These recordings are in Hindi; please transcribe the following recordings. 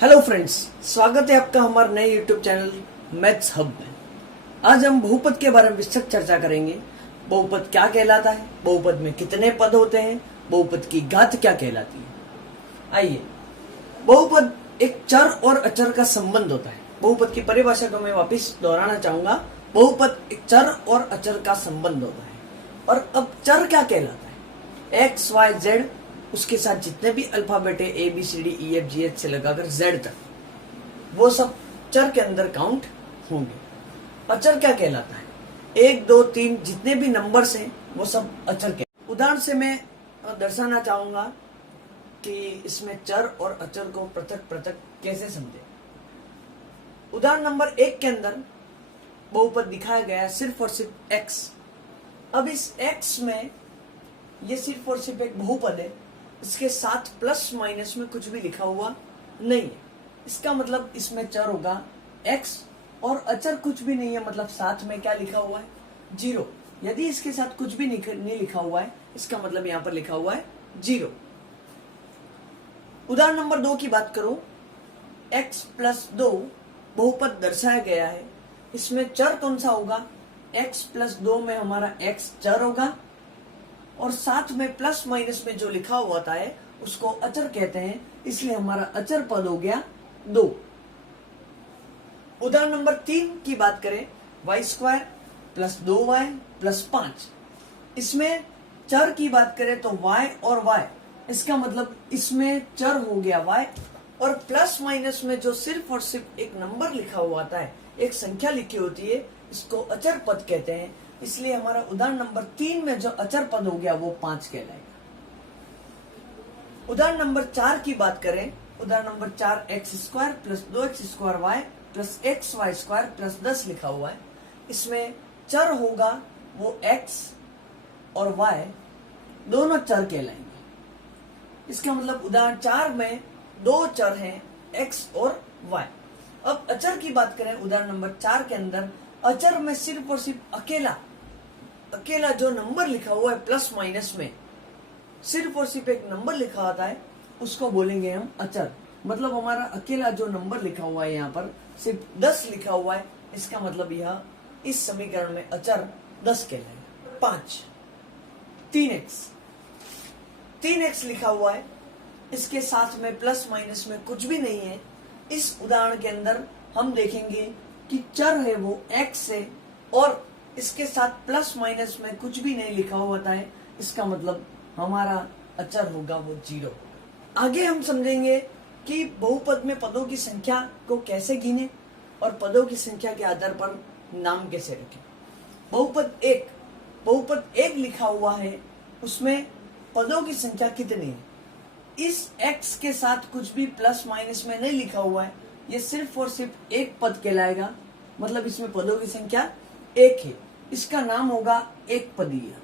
हेलो फ्रेंड्स, स्वागत है आपका हमारे नए यूट्यूब चैनल मैथ्स हब में। आज हम बहुपद के बारे में विस्तृत चर्चा करेंगे। बहुपद क्या कहलाता है, बहुपद में कितने पद होते हैं, बहुपद की घात क्या कहलाती है। आइए, बहुपद एक चर और अचर का संबंध होता है। बहुपद की परिभाषा को मैं वापस दोहराना चाहूंगा। बहुपद एक चर और अचर का संबंध होता है। और अब चर क्या कहलाता है? एक्स वाई जेड, उसके साथ जितने भी अल्फाबेट है A B C D E F G H से लगाकर जेड तक, वो सब चर के अंदर काउंट होंगे। अचर क्या कहलाता है? 1 2 3 जितने भी नंबर्स हैं वो सब अचर के। उदाहरण से मैं दर्शाना चाहूंगा कि इसमें चर और अचर को पृथक पृथक कैसे समझे। उदाहरण नंबर 1 के अंदर बहुपद दिखाया गया सिर्फ और सिर्फ x। अब इस x में ये सिर्फ और सिर्फ एक बहुपद है, इसके साथ प्लस माइनस में कुछ भी लिखा हुआ नहीं है। इसका मतलब इसमें चर होगा x और अचर कुछ भी नहीं है, मतलब साथ में क्या लिखा हुआ है? 0। यदि इसके साथ कुछ भी नहीं लिखा हुआ है, इसका मतलब यहाँ पर लिखा हुआ है 0। उदाहरण नंबर 2 की बात करो, x प्लस 2 बहुपद दर्शाया गया है। इसमें चर कौन सा होगा? x प्लस 2 में हमारा x चर होगा और साथ में प्लस माइनस में जो लिखा हुआ होता है उसको अचर कहते हैं, इसलिए हमारा अचर पद हो गया 2। उदाहरण नंबर 3 की बात करें, Y square plus 2y plus 5। इसमें चर की बात करें तो y और y, इसका मतलब इसमें चर हो गया y और प्लस माइनस में जो सिर्फ और सिर्फ एक नंबर लिखा हुआ आता है, एक संख्या लिखी होती है, इसको अचर पद कहते हैं। इसलिए हमारा उदाहरण नंबर 3 में जो अचर पद हो गया वो 5 कहलाएगा। उदाहरण नंबर 4 की बात करें, उदाहरण नंबर 4 X square plus 2x square Y plus X Y square plus 10 लिखा हुआ है। इसमें चर होगा वो x और y, दोनों चर कहलाएंगे। इसका मतलब उदाहरण 4 में 2 चर हैं, x और y। अब अचर की बात करें, उदाहरण नंबर 4 के अंदर अचर में सिर्फ और सिर्फ अकेला जो नंबर लिखा हुआ है प्लस माइनस में, सिर्फ और सिर्फ एक नंबर लिखा होता है, उसको बोलेंगे हम अचर। मतलब हमारा अकेला जो नंबर लिखा हुआ है यहाँ पर सिर्फ 10 लिखा हुआ है, इसका मतलब यह इस समीकरण में अचर 10 कहलाएगा। 5 3x लिखा हुआ है, इसके साथ में प्लस माइनस में कुछ भी नहीं है। इस उदाहरण के अंदर हम देखेंगे कि चर है वो x है और इसके साथ प्लस माइनस में कुछ भी नहीं लिखा हुआ होता है, इसका मतलब हमारा अचर होगा वो 0। आगे हम समझेंगे कि बहुपद में पदों की संख्या को कैसे गिने और पदों की संख्या के आधार पर नाम कैसे रखें। बहुपद 1 लिखा हुआ है, उसमें पदों की संख्या कितनी है? इस x के साथ कुछ भी प्लस माइनस में नहीं लिखा हुआ है, ये सिर्फ और सिर्फ एक पद कहलाएगा, मतलब इसमें पदों की संख्या 1 है। इसका नाम होगा एक पदीय।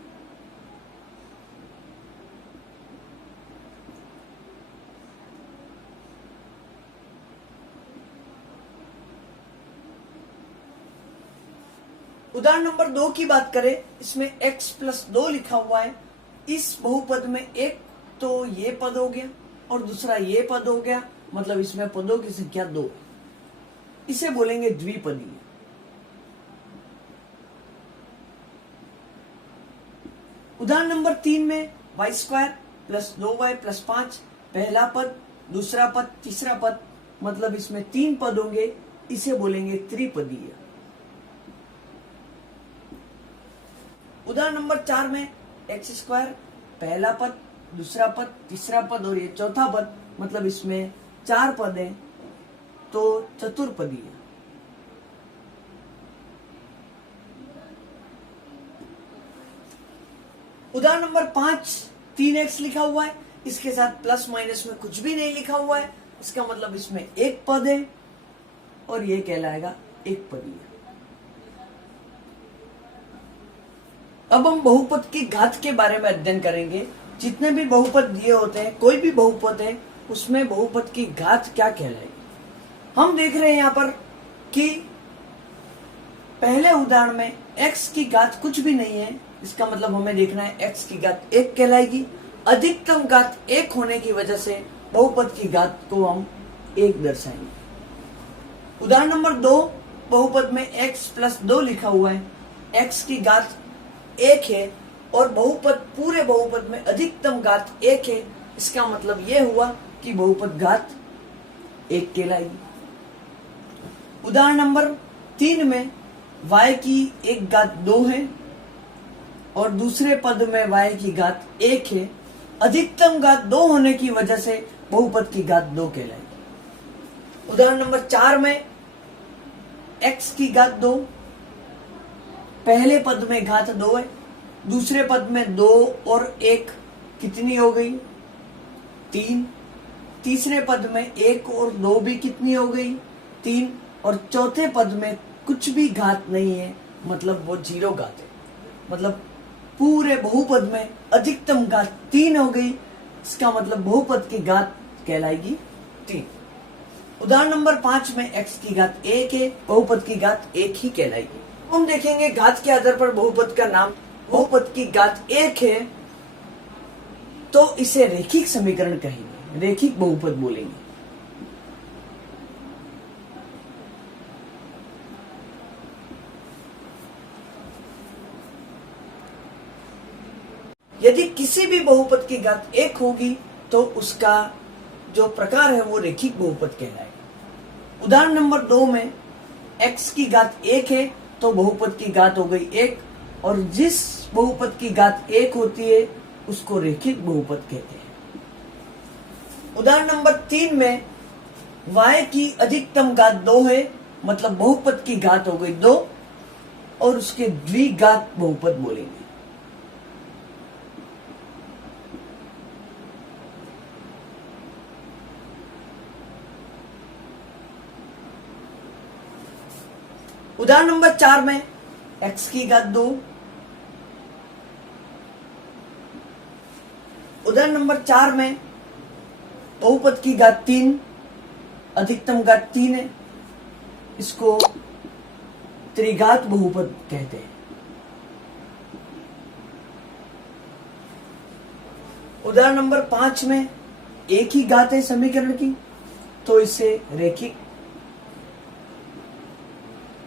उदाहरण नंबर 2 की बात करें, इसमें x प्लस 2 लिखा हुआ है। इस बहुपद में एक तो ये पद हो गया और दूसरा ये पद हो गया, मतलब इसमें पदों की संख्या 2। इसे बोलेंगे द्विपदीय। उदाहरण नंबर 3 में Y square plus 2y plus 5, पहला पद, दूसरा पद, तीसरा पद, मतलब इसमें 3 पद होंगे, इसे बोलेंगे त्रिपदीय। उदाहरण नंबर 4 में एक्स स्क्वायर, पहला पद, दूसरा पद, तीसरा पद और ये चौथा पद, मतलब इसमें 4 पद हैं, तो चतुर्पदीय। उदाहरण नंबर 5 3x लिखा हुआ है, इसके साथ प्लस माइनस में कुछ भी नहीं लिखा हुआ है, इसका मतलब इसमें एक पद है और ये कहलाएगा एक पदीय। अब हम बहुपद की घात के बारे में अध्ययन करेंगे। जितने भी बहुपद दिए होते हैं, कोई भी बहुपद है, उसमें बहुपद की घात क्या कहलाएगी। हम देख रहे हैं यहाँ पर कि पहले उदाहरण में x की घात कुछ भी नहीं है, इसका मतलब हमें देखना है x की घात 1 कहलाएगी। अधिकतम घात 1 होने की वजह से बहुपद की घात को हम 1 दर्शाएंगे। उदाहरण नंबर 2, बहुपद में x प्लस 2 लिखा हुआ है, x की घात 1 है और बहुपद पूरे बहुपद में अधिकतम घात 1 है। इसका मतलब यह हुआ कि बहुपद घात 1 कहलाएगी। उदाहरण नंबर 3 में y की एक घात 2 है और दूसरे पद में y की घात 1 है। अधिकतम घात 2 होने की वजह से बहुपद की घात 2 कहलाएगी। उदाहरण नंबर 4 में x की घात 2, पहले पद में घात 2 है, दूसरे पद में 2 और 1 कितनी हो गई? 3। तीसरे पद में 1 और 2 भी कितनी हो गई? 3। और चौथे पद में कुछ भी घात नहीं है, मतलब वो 0 घात है। मतलब पूरे बहुपद में अधिकतम घात 3 हो गई। इसका मतलब बहुपद की घात कहलाएगी 3। उदाहरण नंबर 5 में x की घात 1 है, बहुपद की घात 1 ही कहलाएगी। हम देखेंगे घात के आधार पर बहुपद का नाम। बहुपद की घात 1 है तो इसे रेखिक समीकरण कहेंगे, रेखिक बहुपद बोलेंगे। यदि किसी भी बहुपद की घात 1 होगी तो उसका जो प्रकार है वो रेखिक बहुपद कहलाएगा। उदाहरण नंबर 2 में x की घात 1 है तो बहुपद की घात हो गई 1, और जिस बहुपद की घात 1 होती है उसको रेखिक बहुपद कहते हैं। उदाहरण नंबर 3 में y की अधिकतम घात 2 है, मतलब बहुपद की घात हो गई 2 और उसके द्विघात बहुपद बोलेंगे। उदाहरण नंबर 4 में x की घात 2, उदाहरण नंबर 4 में बहुपद की घात 3, अधिकतम घात 3 है, इसको त्रिघात बहुपद कहते हैं। उदाहरण नंबर 5 में एक ही घात है समीकरण की, तो इसे रेखिक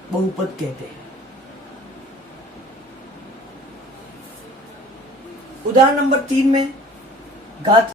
बहुपद कहते हैं। उदाहरण नंबर 3 में घात